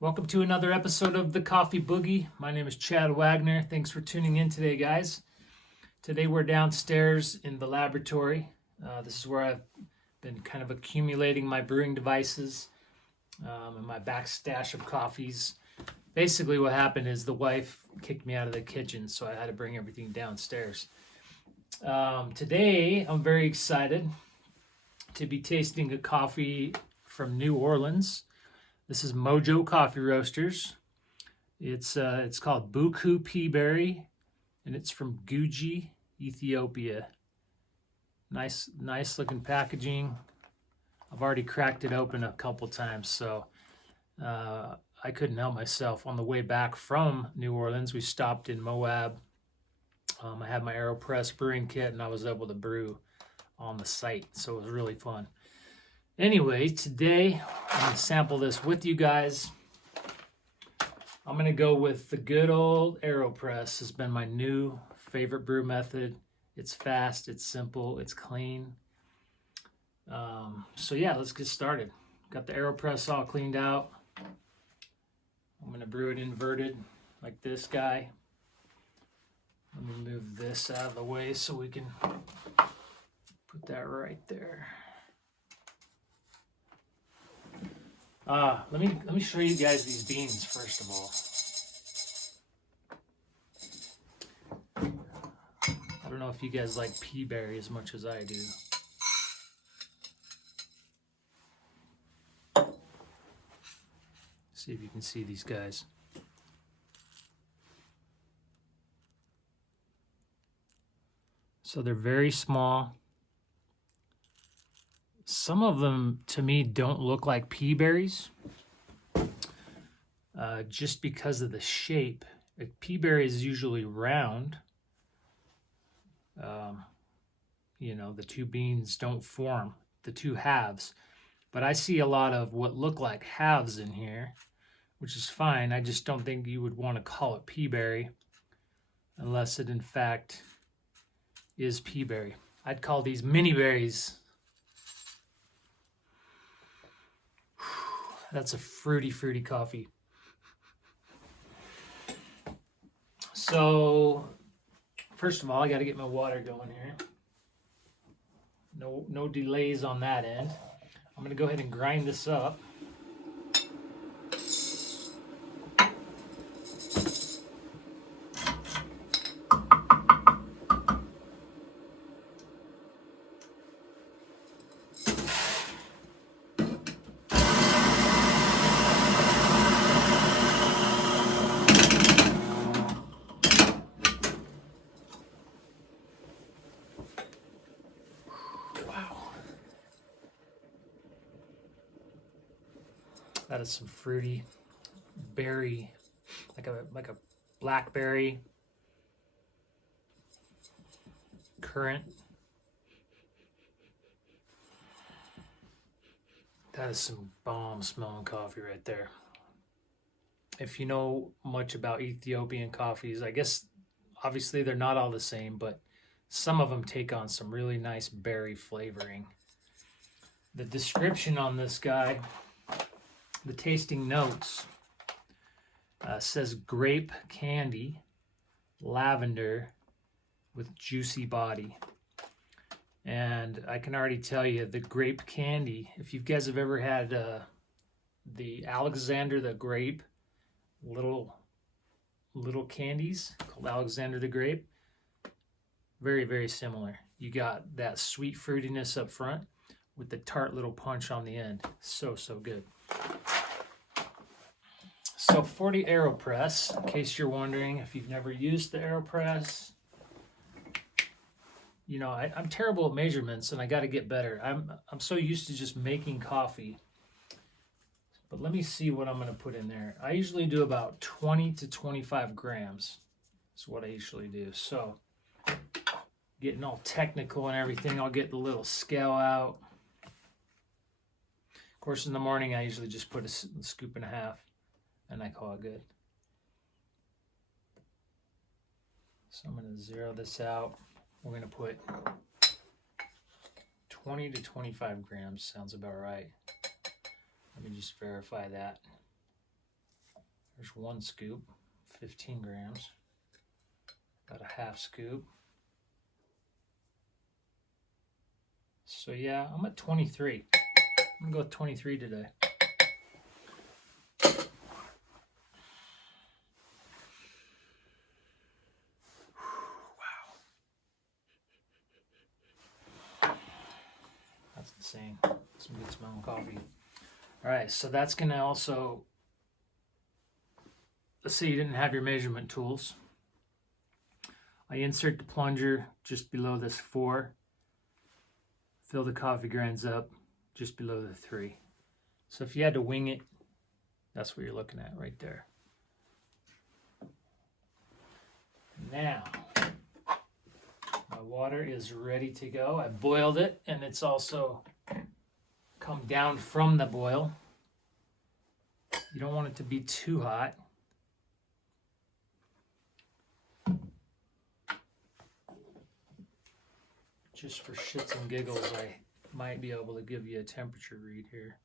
Welcome to another episode of the Coffee Boogie. My name is Chad Wagner. Thanks for tuning in today, guys. Today we're downstairs in the laboratory. This is where I've been kind of accumulating my brewing devices and my back stash of coffees. Basically what happened is the wife kicked me out of the kitchen, so I had to bring everything downstairs. Today I'm very excited to be tasting a coffee from New Orleans. This is Mojo Coffee Roasters. It's called Buku Pea Berry, and it's from Guji, Ethiopia. Nice looking packaging. I've already cracked it open a couple times, so I couldn't help myself. On the way back from New Orleans, we stopped in Moab. I had my AeroPress brewing kit, and I was able to brew on the site, so it was really fun. Anyway, today I'm going to sample this with you guys. I'm going to go with the good old AeroPress. It's been my new favorite brew method. It's fast, it's simple, it's clean. So yeah, let's get started. Got the AeroPress all cleaned out. I'm going to brew it inverted like this guy. Let me move this out of the way so we can put that right there. Let me show you guys these beans first of all. I don't know if you guys like pea berry as much as I do. See if you can see these guys. So they're very small. Some of them, to me, don't look like pea berries, just because of the shape. A pea berry is usually round. The two beans don't form, the two halves. But I see a lot of what look like halves in here, which is fine. I just don't think you would want to call it pea berry unless it, in fact, is pea berry. I'd call these mini berries. That's a fruity coffee. So, first of all, I got to get my water going here. No delays on that end. I'm going to go ahead and grind this up. That is some fruity berry, like a blackberry currant. That is some bomb smelling coffee right there. If you know much about Ethiopian coffees, I guess obviously they're not all the same, but some of them take on some really nice berry flavoring. The description on this guy, the tasting notes, says grape candy, lavender with juicy body. And I can already tell you the grape candy, if you guys have ever had the Alexander the Grape little candies called Alexander the Grape, very similar. You got that sweet fruitiness up front with the tart little punch on the end. So good. So for the AeroPress, in case you're wondering if you've never used the AeroPress, I'm terrible at measurements and I got to get better. I'm so used to just making coffee. But let me see what I'm going to put in there. I usually do about 20 to 25 grams. That's what I usually do. So getting all technical and everything, I'll get the little scale out. Of course, in the morning, I usually just put a scoop and a half, and I call it good. So I'm going to zero this out. We're going to put 20 to 25 grams. Sounds about right. Let me just verify that. There's 1 scoop, 15 grams. About a half scoop. So yeah, I'm at 23. I'm gonna go with 23 today. Wow. That's insane. Some good smelling coffee. All right, so that's gonna also, let's say you didn't have your measurement tools. I insert the plunger just below this 4. Fill the coffee grinds up just below the 3. So if you had to wing it, that's what you're looking at right there. Now, my water is ready to go. I boiled it, and it's also come down from the boil. You don't want it to be too hot. Just for shits and giggles, I might be able to give you a temperature read here.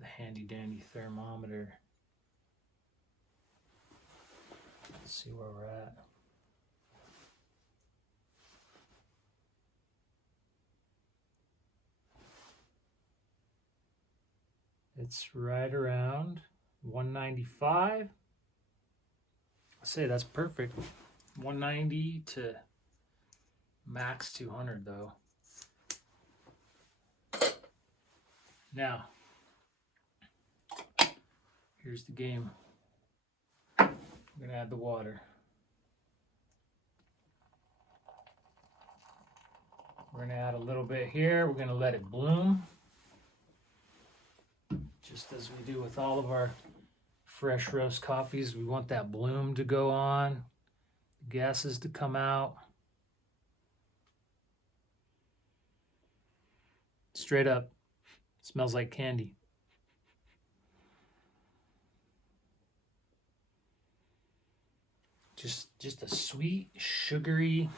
The handy dandy thermometer. Let's see where we're at. It's right around 195. I say that's perfect. 190 to max 200 though. Now, here's the game. I'm gonna add the water. We're gonna add a little bit here. We're gonna let it bloom. Just as we do with all of our fresh roast coffees, we want that bloom to go on, the gases to come out. Straight up, smells like candy. Just a sweet, sugary,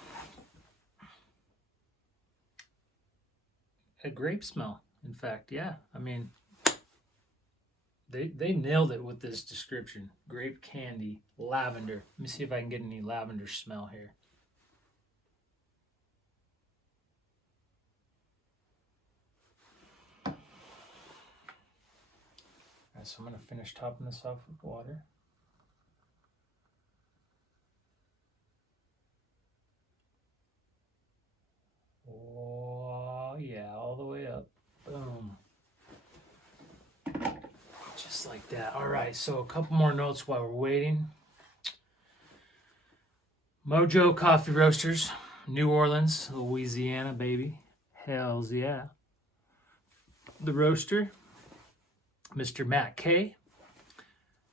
a grape smell. In fact, yeah. I mean, they nailed it with this description. Grape candy, lavender. Let me see if I can get any lavender smell here. All right, so I'm gonna finish topping this off with water. Oh yeah, all the way up. Boom. Just like that. All right, so a couple more notes while we're waiting. Mojo Coffee Roasters, New Orleans, Louisiana, baby. Hells yeah. The roaster, Mr. Matt K.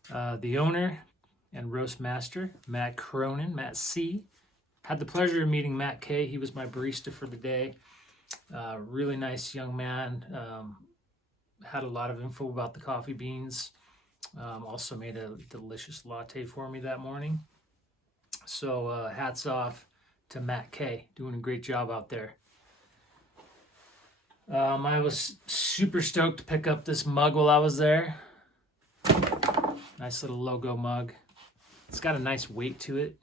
The owner and roast master, Matt Cronin, Matt C. Had the pleasure of meeting Matt K. He was my barista for the day. Really nice young man. Had a lot of info about the coffee beans. Also made a delicious latte for me that morning. So hats off to Matt K. Doing a great job out there. I was super stoked to pick up this mug while I was there. Nice little logo mug. It's got a nice weight to it.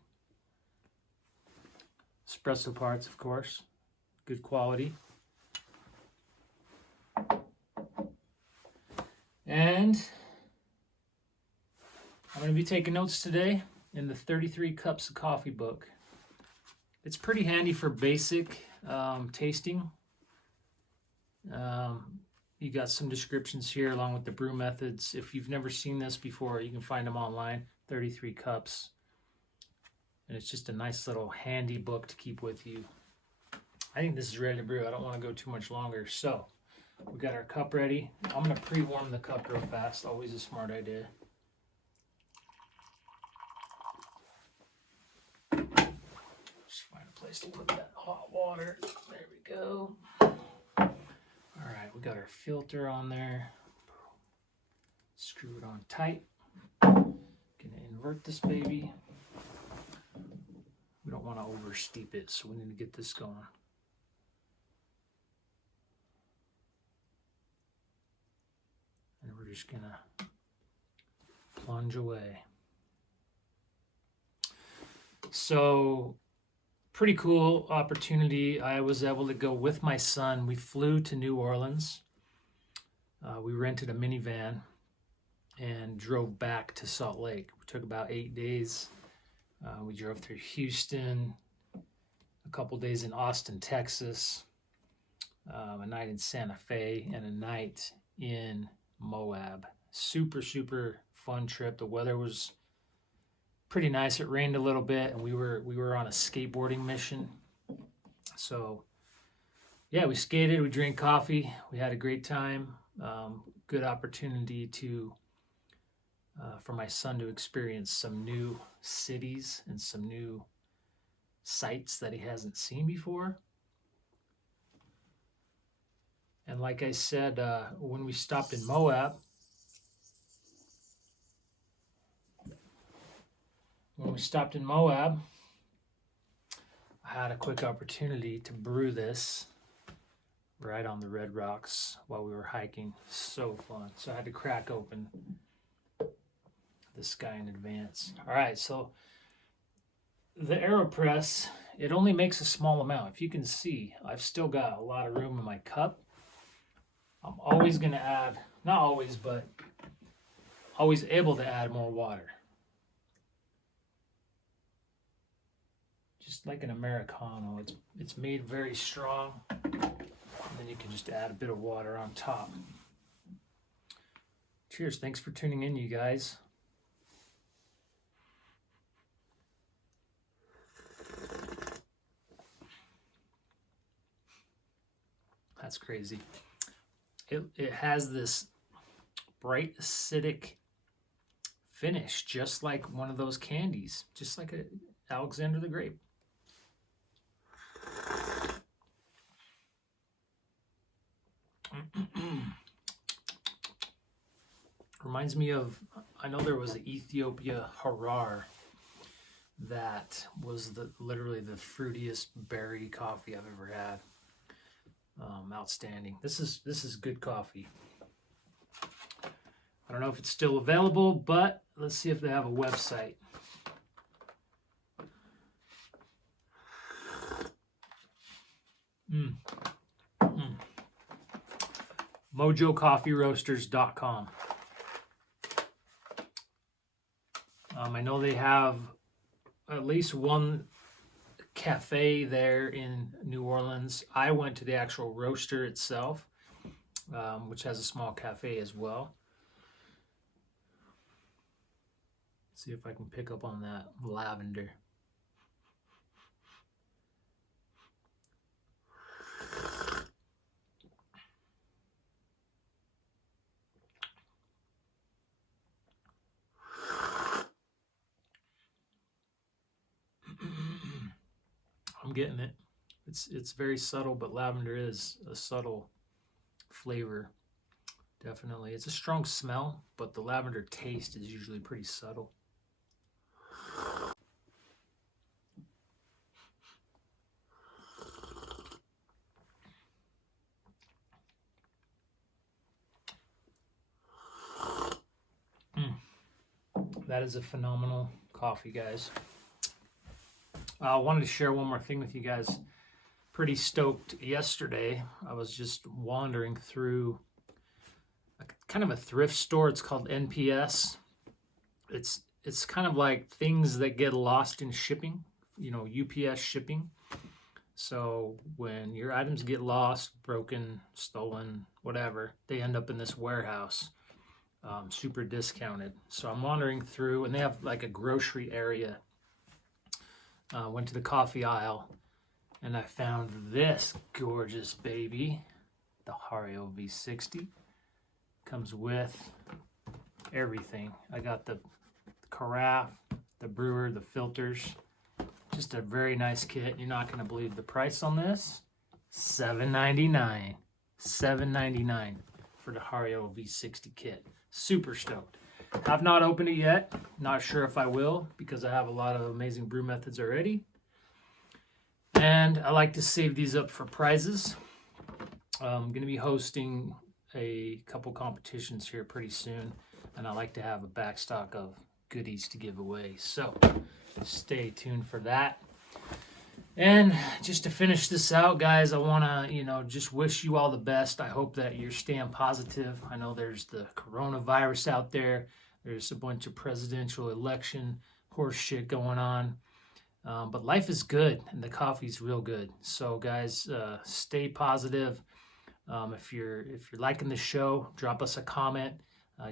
Espresso parts, of course. Good quality. And I'm going to be taking notes today in the 33 Cups of Coffee book. It's pretty handy for basic tasting. You got some descriptions here along with the brew methods. If you've never seen this before, you can find them online. 33 Cups. And it's just a nice little handy book to keep with you. I think this is ready to brew. I don't want to go too much longer. So we got our cup ready. I'm going to pre-warm the cup real fast. Always a smart idea. Just find a place to put that hot water. There we go. All right, we got our filter on there. Screw it on tight. Gonna invert this baby. We don't want to over steep it, so we need to get this going. And we're just gonna plunge away. So, pretty cool opportunity. I was able to go with my son. We flew to New Orleans. We rented a minivan and drove back to Salt Lake. We took about 8 days. We drove through Houston, a couple days in Austin, Texas, a night in Santa Fe, and a night in Moab. Super, super fun trip. The weather was pretty nice. It rained a little bit, and we were on a skateboarding mission. So, yeah, we skated, we drank coffee, we had a great time. Good opportunity to for my son to experience some new cities and some new sights that he hasn't seen before. And like I said, when we stopped in Moab, I had a quick opportunity to brew this right on the Red Rocks while we were hiking. So fun. So I had to crack open this guy in advance. All right, so the AeroPress, it only makes a small amount. If you can see, I've still got a lot of room in my cup. I'm always going to add, not always, but always able to add more water. Just like an Americano, it's made very strong. And then you can just add a bit of water on top. Cheers. Thanks for tuning in, you guys. That's crazy. It has this bright acidic finish, just like one of those candies, just like a Alexander the Grape. Reminds me of, I know there was an Ethiopia Harar that was literally the fruitiest berry coffee I've ever had. Outstanding. This is good coffee. I don't know if it's still available, but let's see if they have a website. MojoCoffeeRoasters.com. I know they have at least one cafe there in New Orleans. I went to the actual roaster itself, which has a small cafe as well. Let's see if I can pick up on that lavender. I'm getting it. It's very subtle, but lavender is a subtle flavor. Definitely. It's a strong smell, but the lavender taste is usually pretty subtle. That is a phenomenal coffee, guys. I wanted to share one more thing with you guys. Pretty stoked yesterday. I was just wandering through kind of a thrift store. It's called NPS. It's kind of like things that get lost in shipping, UPS shipping. So when your items get lost, broken, stolen, whatever, they end up in this warehouse, super discounted. So I'm wandering through, and they have like a grocery area. Went to the coffee aisle, and I found this gorgeous baby, the Hario V60. Comes with everything. I got the carafe, the brewer, the filters. Just a very nice kit. You're not going to believe the price on this. $7.99. $7.99 for the Hario V60 kit. Super stoked. Have not opened it yet. Not sure if I will, because I have a lot of amazing brew methods already. And I like to save these up for prizes. I'm going to be hosting a couple competitions here pretty soon. and I like to have a backstock of goodies to give away. So stay tuned for that. And just to finish this out, guys, I want to, just wish you all the best. I hope that you're staying positive. I know there's the coronavirus out there. There's a bunch of presidential election horse shit going on. But life is good, and the coffee's real good. So, guys, stay positive. If you're liking the show, drop us a comment,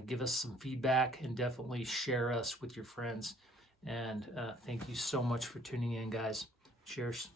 give us some feedback, and definitely share us with your friends. And thank you so much for tuning in, guys. Cheers.